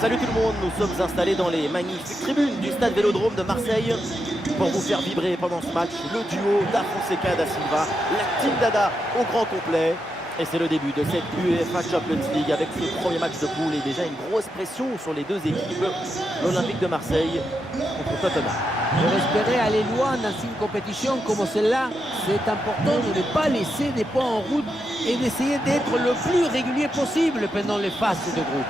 Salut tout le monde, nous sommes installés dans les magnifiques tribunes du stade Vélodrome de Marseille pour vous faire vibrer pendant ce match le duo Da Fonseca da Silva, la Team Dada au grand complet. Et c'est le début de cette UEFA Champions League avec ce premier match de poule et déjà une grosse pression sur les deux équipes, l'Olympique de Marseille contre Tottenham. Pour espérer aller loin dans une compétition comme celle-là, c'est important de ne pas laisser des points en route et d'essayer d'être le plus régulier possible pendant les phases de groupe.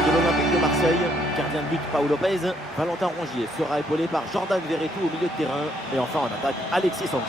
De l'Olympique de Marseille, gardien de but Pau Lopez, Valentin Rongier sera épaulé par Jordan Verretou au milieu de terrain et enfin en attaque Alexis Sanchez.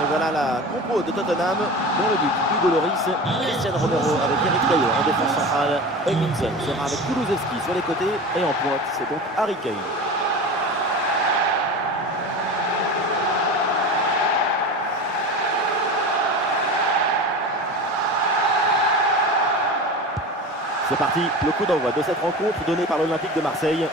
Et voilà la compo de Tottenham dans le but. Hugo Lloris, Cristiano Romero avec Eric Bailly en défense centrale. Hugminson sera avec Kulusevski sur les côtés et en pointe, c'est donc Harry Kane. C'est parti, le coup d'envoi de cette rencontre donnée par l'Olympique de Marseille.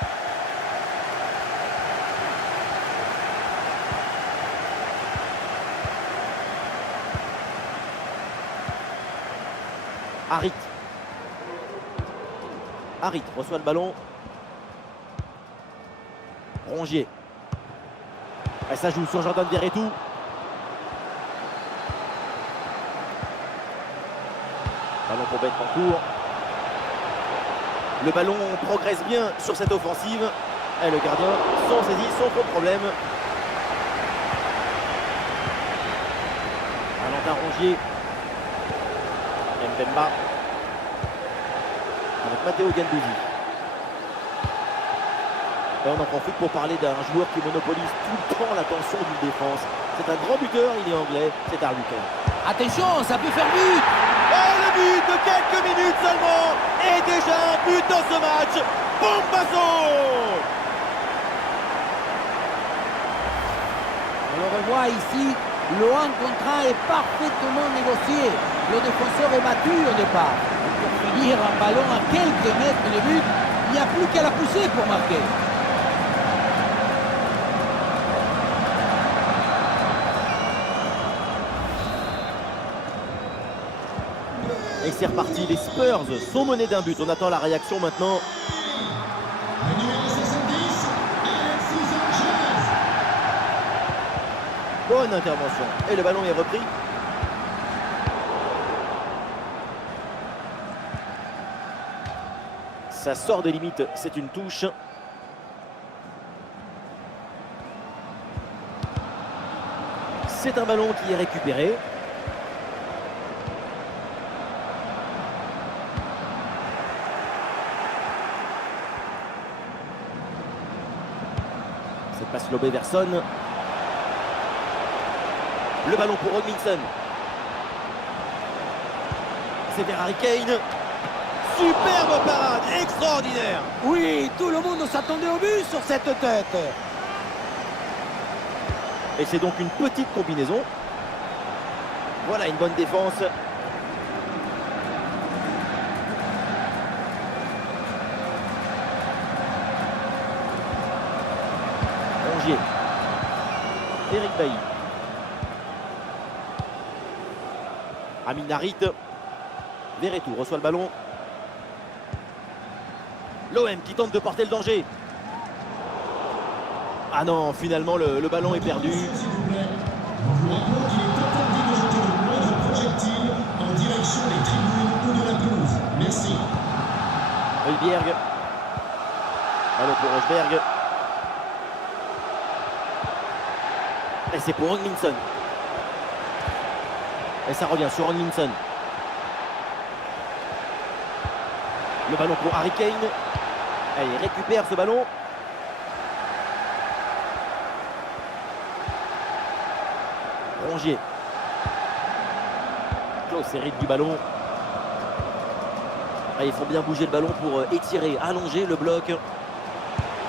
Harit reçoit le ballon. Rongier. Et ça joue sur Jordan Verretou. Ballon pour Bentancourt. Le ballon progresse bien sur cette offensive. Et le gardien s'en saisit sans trop de problème. Valentin Rongier. Mbemba. Avec Matteo Guendouzi. Et on en profite pour parler d'un joueur qui monopolise tout le temps l'attention d'une défense. C'est un grand buteur, il est anglais, c'est Harry Kane. Attention, ça peut faire but! Et le but de quelques minutes seulement! Et déjà un but dans ce match! Bombazo! On le revoit ici, le 1 contre 1 est parfaitement négocié. Le défenseur est battu au départ. Pour finir un ballon à quelques mètres de but, il n'y a plus qu'à la pousser pour marquer. Et c'est reparti, les Spurs sont menés d'un but. On attend la réaction maintenant. Bonne intervention. Et le ballon est repris. Ça sort des limites, c'est une touche. C'est un ballon qui est récupéré. Cette passe lobée vers Son. Le ballon pour Hugminson. C'est vers Harry Kane. Superbe parade, extraordinaire. Oui, tout le monde s'attendait au but sur cette tête. Et c'est donc une petite combinaison. Voilà une bonne défense. Rongier. Eric Bailly. Amin Harit. Verretou reçoit le ballon. L'OM qui tente de porter le danger. Ah non, finalement le ballon est perdu. Højbjerg. Ballon pour Rosberg. Et c'est pour Anglinson. Et ça revient sur Anglinson. Le ballon pour Harry Kane. Et il récupère ce ballon. Rongier. Klaus hérite du ballon. Et ils font bien bouger le ballon pour étirer, allonger le bloc.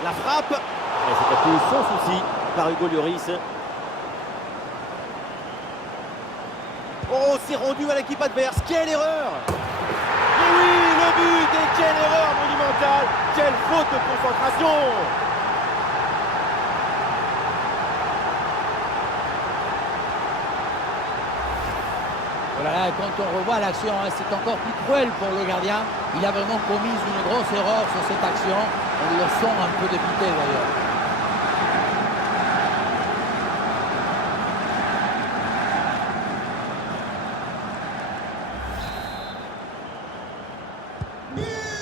La frappe. Et c'est tapé sans souci par Hugo Lloris. Oh, c'est rendu à l'équipe adverse. Quelle erreur! Et oui, le but! Et quelle erreur monumentale! Quelle faute de concentration! Voilà, quand on revoit l'action, hein, c'est encore plus cruel pour le gardien. Il a vraiment commis une grosse erreur sur cette action. On le sent un peu dépité d'ailleurs.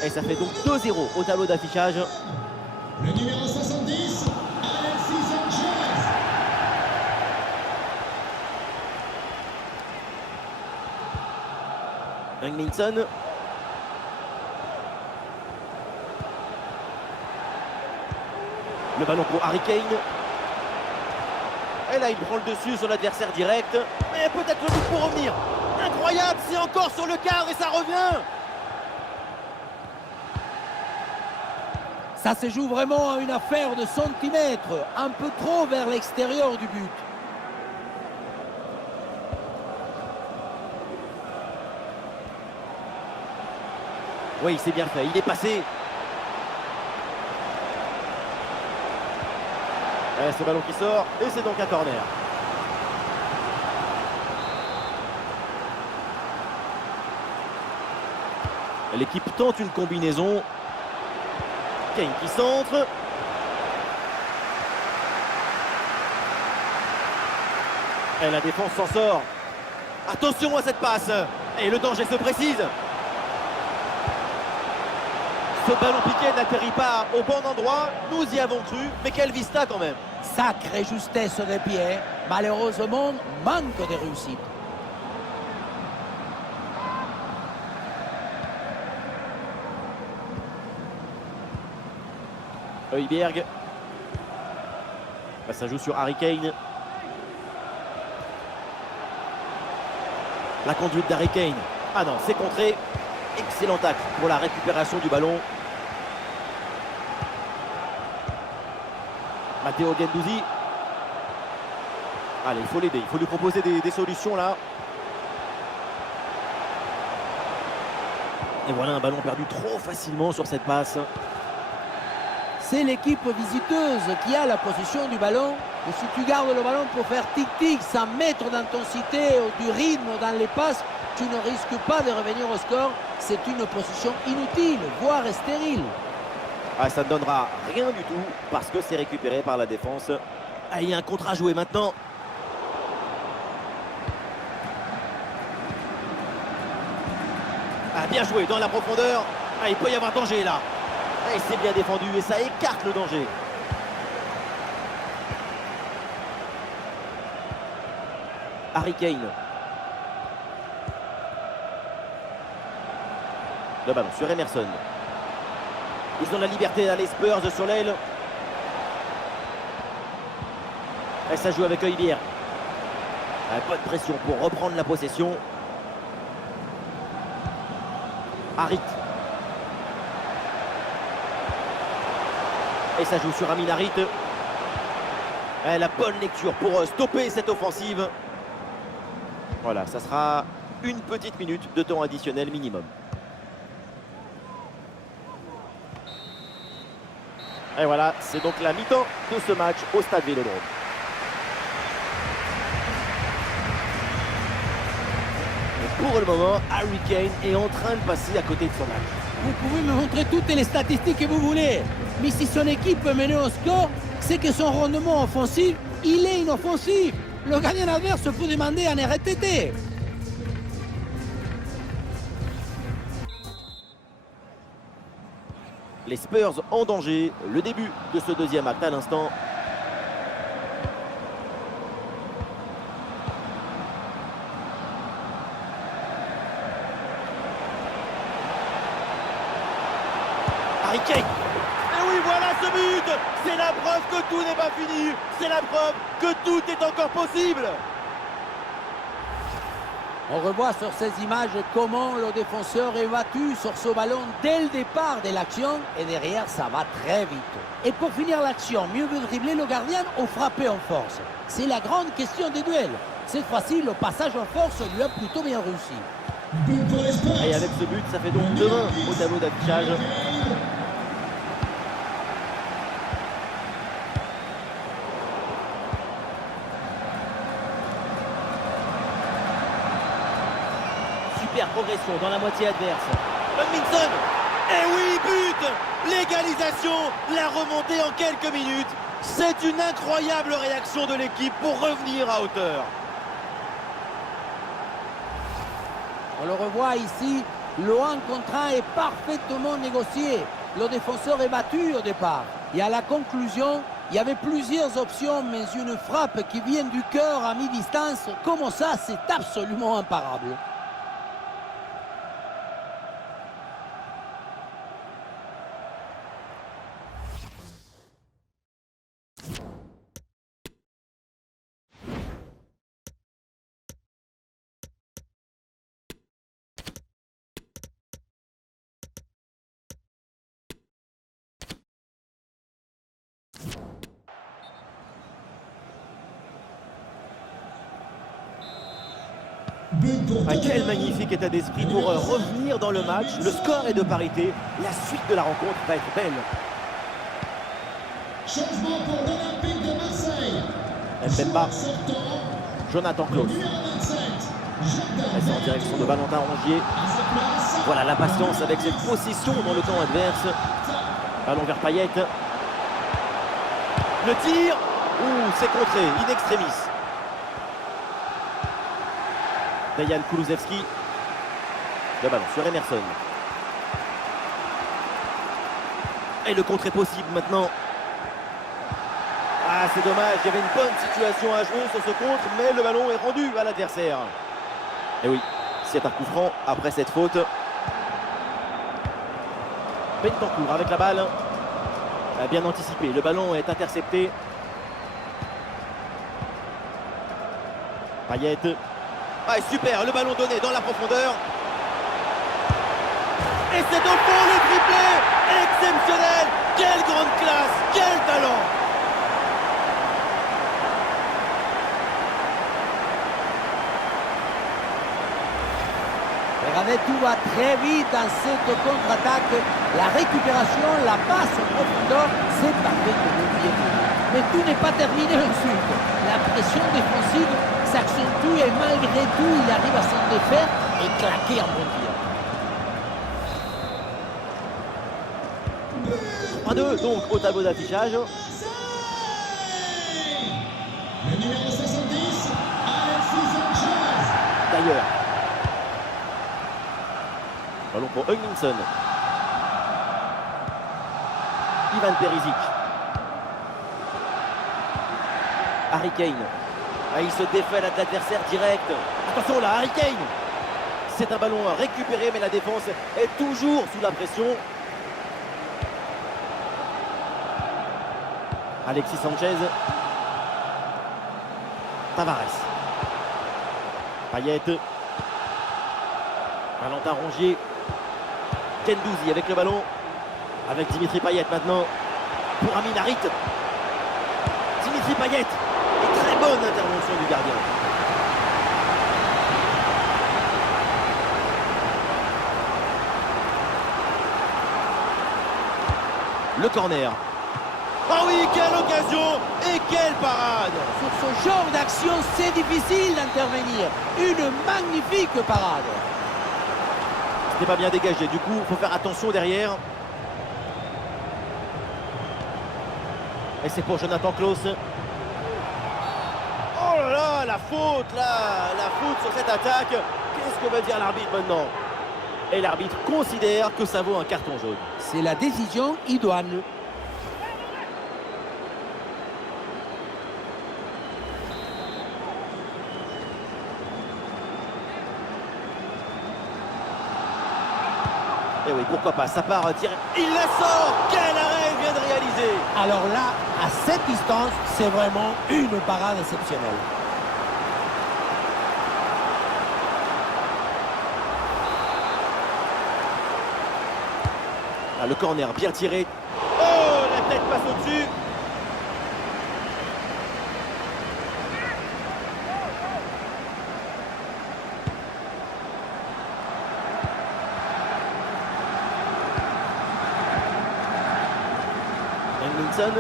Et ça fait donc 2-0 au tableau d'affichage. Le numéro 70, Alexis Sanchez. Anglinson. Le ballon pour Harry Kane. Et là, il prend le dessus sur l'adversaire direct. Mais peut-être le but pour revenir. Incroyable, c'est encore sur le cadre et ça revient. Ça se joue vraiment à une affaire de centimètres, un peu trop vers l'extérieur du but. Oui, c'est bien fait, il est passé. Et ce ballon qui sort, et c'est donc un corner. L'équipe tente une combinaison. Kane qui centre. Et la défense s'en sort. Attention à cette passe. Et le danger se précise. Ce ballon piqué n'atterrit pas au bon endroit. Nous y avons cru. Mais quelle vista quand même. Sacrée justesse des pieds. Malheureusement, manque de réussite. Højbjerg. Ça joue sur Harry Kane. La conduite d'Harry Kane. Ah non, c'est contré. Excellent tacle pour la récupération du ballon. Matteo Guendouzi. Allez, il faut l'aider. Il faut lui proposer des solutions là. Et voilà un ballon perdu trop facilement sur cette passe. C'est l'équipe visiteuse qui a la possession du ballon. Et si tu gardes le ballon pour faire tic-tic sans mettre d'intensité ou du rythme dans les passes, tu ne risques pas de revenir au score. C'est une position inutile, voire stérile. Ah, ça ne donnera rien du tout parce que c'est récupéré par la défense. Ah, il y a un contre à jouer maintenant. Ah, bien joué dans la profondeur. Ah, il peut y avoir danger là. Et c'est bien défendu et ça écarte le danger. Harry Kane. Le ballon sur Emerson. Ils ont la liberté d'aller Spurs sur l'aile. Et ça joue avec Højbjerg. Pas de pression pour reprendre la possession. Harit. Et ça joue sur Amin Harit. La bonne lecture pour stopper cette offensive. Voilà, ça sera une petite minute de temps additionnel minimum. Et voilà, c'est donc la mi-temps de ce match au Stade Vélodrome. Pour le moment, Harry Kane est en train de passer à côté de son match. Vous pouvez me montrer toutes les statistiques que vous voulez. Mais si son équipe est menée au score, c'est que son rendement offensif, il est inoffensif. Le gardien adverse peut demander un RTT. Les Spurs en danger. Le début de ce deuxième acte à l'instant. Harry Kane. Et oui, voilà ce but. C'est la preuve que tout n'est pas fini. C'est la preuve que tout est encore possible. On revoit sur ces images comment le défenseur est battu sur ce ballon dès le départ de l'action et derrière ça va très vite. Et pour finir l'action, mieux vaut dribbler le gardien ou frapper en force. C'est la grande question des duels. Cette fois-ci, le passage en force lui a plutôt bien réussi. But pour les Spurs. Et avec ce but, ça fait donc 2-1 au tableau d'affichage. Super progression dans la moitié adverse. Hugminson. Et oui, but. L'égalisation, la remontée en quelques minutes. C'est une incroyable réaction de l'équipe pour revenir à hauteur. On le revoit ici, le 1 contre 1 est parfaitement négocié. Le défenseur est battu au départ. Et à la conclusion, il y avait plusieurs options, mais une frappe qui vient du cœur à mi-distance, comme ça, c'est absolument imparable. But pour Ah, quel Tottenham. magnifique état d'esprit pour revenir dans le match. Le score est de parité. La suite de la rencontre va être belle. Changement pour l'Olympique de Marseille. Mbemba, Joueur sortant, Jonathan le Klaus. numéro 27. Jordan C'est en direction de Valentin Rongier. à sa place. Voilà la patience avec cette possession dans le camp adverse. Ballon vers Payet. Le tir. Ouh, c'est contré. In extremis. Dejan Kulusevski. Le ballon sur Emerson. Et le contre est possible maintenant. Ah, c'est dommage. Il y avait une bonne situation à jouer sur ce contre, mais le ballon est rendu à l'adversaire. Et oui, c'est un coup franc après cette faute. Bentancur avec la balle. A bien anticipé. Le ballon est intercepté. Payet. Ah, super, le ballon donné dans la profondeur. Et c'est au fond le triplé. Exceptionnel. Quelle grande classe, quel talent. Regardez, tout va très vite dans cette contre-attaque. La récupération, la passe en profondeur, c'est parfait comme bien. Mais tout n'est pas terminé ensuite. La pression défensive s'accentue et malgré tout, il arrive à s'en défaire et claquer en bon tir. 3-2 donc au tableau d'affichage. Le numéro 70, Alexis Sanchez. D'ailleurs. Ballon pour Hugminson. Ivan Perisic. Harry Kane. Ah, il se défait là de l'adversaire direct. Attention là, Harry Kane. C'est un ballon récupéré, mais la défense est toujours sous la pression. Alexis Sanchez. Tavares. Payet. Valentin Rongier. Gendouzi avec le ballon. Avec Dimitri Payet maintenant. Pour Amin Harit. Dimitri Payet. Et très bonne intervention du gardien. Le corner. Ah oui, quelle occasion et quelle parade! Sur ce genre d'action, c'est difficile d'intervenir. Une magnifique parade. C'était pas bien dégagé, du coup, il faut faire attention derrière. Et c'est pour Jonathan Klaus. Oh là là, la faute là, la faute sur cette attaque. Qu'est-ce que va dire l'arbitre maintenant? Et l'arbitre considère que ça vaut un carton jaune. C'est la décision idoine. Et oui, pourquoi pas, ça part direct. Il la sort. Quel arrêt il vient de réaliser. Alors là, à cette distance, c'est vraiment une parade exceptionnelle. Ah, le corner bien tiré. Oh, la tête passe au-dessus. Englinson.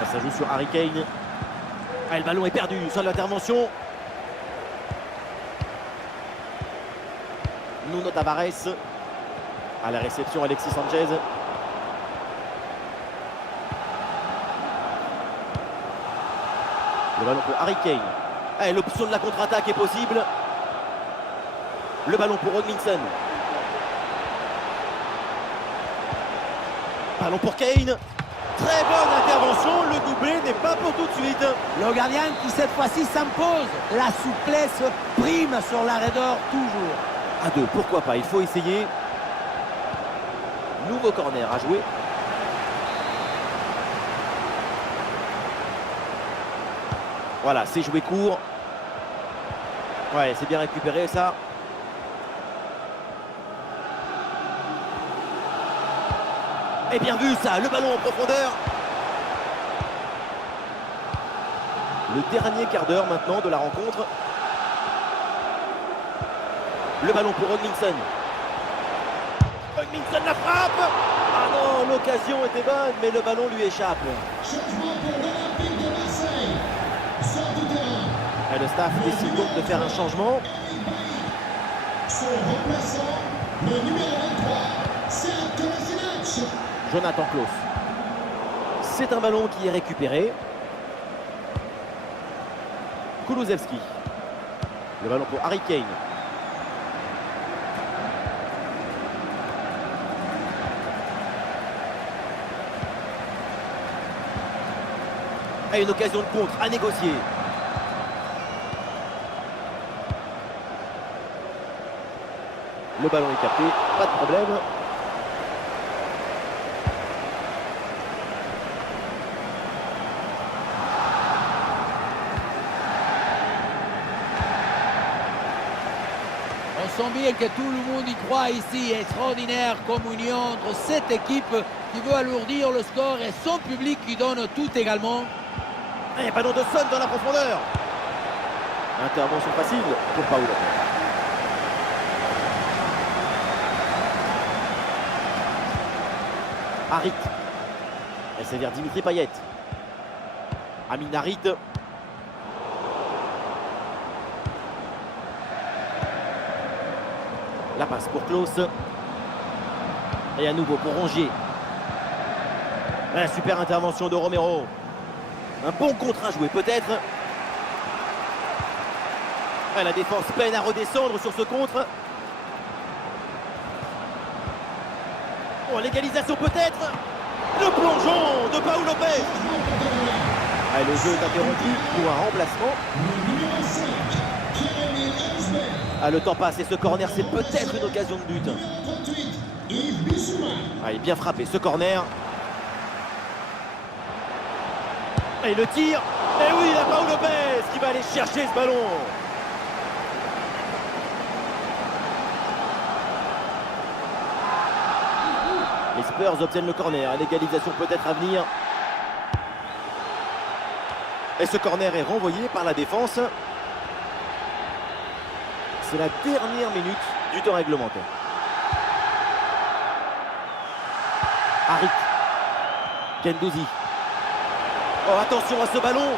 Ah, ça joue sur Harry Kane. Ah, le ballon est perdu sur l'intervention. Nuno Tavares. À la réception, Alexis Sanchez. Le ballon pour Harry Kane. Ah, l'option de la contre-attaque est possible. Le ballon pour Hodgkinson. Ballon pour Kane. Très bonne intervention. Le doublé n'est pas pour tout de suite. Le gardien qui cette fois-ci s'impose. La souplesse prime sur l'arrêt d'or toujours. À deux, pourquoi pas, il faut essayer. Nouveau corner à jouer. Voilà, c'est joué court. Ouais, c'est bien récupéré ça. Et bien vu ça, le ballon en profondeur. Le dernier quart d'heure maintenant de la rencontre. Le ballon pour Hodgkinson. Hodgkinson la frappe. Ah non, l'occasion était bonne, mais le ballon lui échappe. Changement pour l'Olympique de Marseille. Sort du terrain. Et le staff décide donc de faire un changement. Son remplaçant, le numéro 23, Sead Kolasinac. Jonathan Klaus. C'est un ballon qui est récupéré. Kulusevski. Le ballon pour Harry Kane. Et une occasion de contre à négocier. Le ballon est capté, pas de problème. On sent bien que tout le monde y croit ici. Extraordinaire communion entre cette équipe qui veut alourdir le score et son public qui donne tout également. Et ballon de Son dans la profondeur. Intervention facile pour Paolo. Harit. Et c'est vers Dimitri Payet. Amin Harit. La passe pour Klaus. Et à nouveau pour Rongier. La super intervention de Romero. Un bon contre à jouer peut-être. La défense peine à redescendre sur ce contre. Oh, l'égalisation peut-être. Le plongeon de Paul Lopez. Le jeu est interrompu pour un remplacement. Le numéro 5, Pierre-Emile Elsberg. Le temps passe et ce corner, c'est peut-être une occasion de but. Numéro 38, Yves Bissouma. Il est bien frappé ce corner. Et le tir. Et oui, la Paul Lopez qui va aller chercher ce ballon. Les Spurs obtiennent le corner. L'égalisation peut-être à venir. Et ce corner est renvoyé par la défense. C'est la dernière minute du temps réglementaire. Harit. Gendouzi. Oh, attention à ce ballon.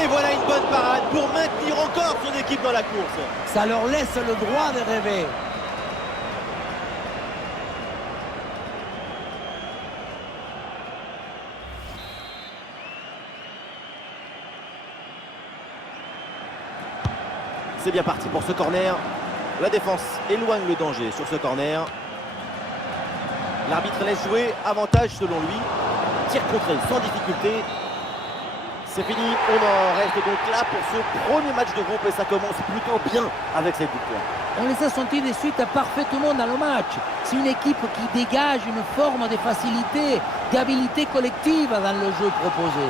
Et voilà une bonne parade pour maintenir encore son équipe dans la course. Ça leur laisse le droit de rêver. C'est bien parti pour ce corner. La défense éloigne le danger sur ce corner. L'arbitre laisse jouer, avantage selon lui. Tir contré sans difficulté. C'est fini, on en reste donc là pour ce premier match de groupe et ça commence plutôt bien avec cette victoire. On les a sentis de suite parfaitement dans le match. C'est une équipe qui dégage une forme de facilité, d'habilité collective dans le jeu proposé.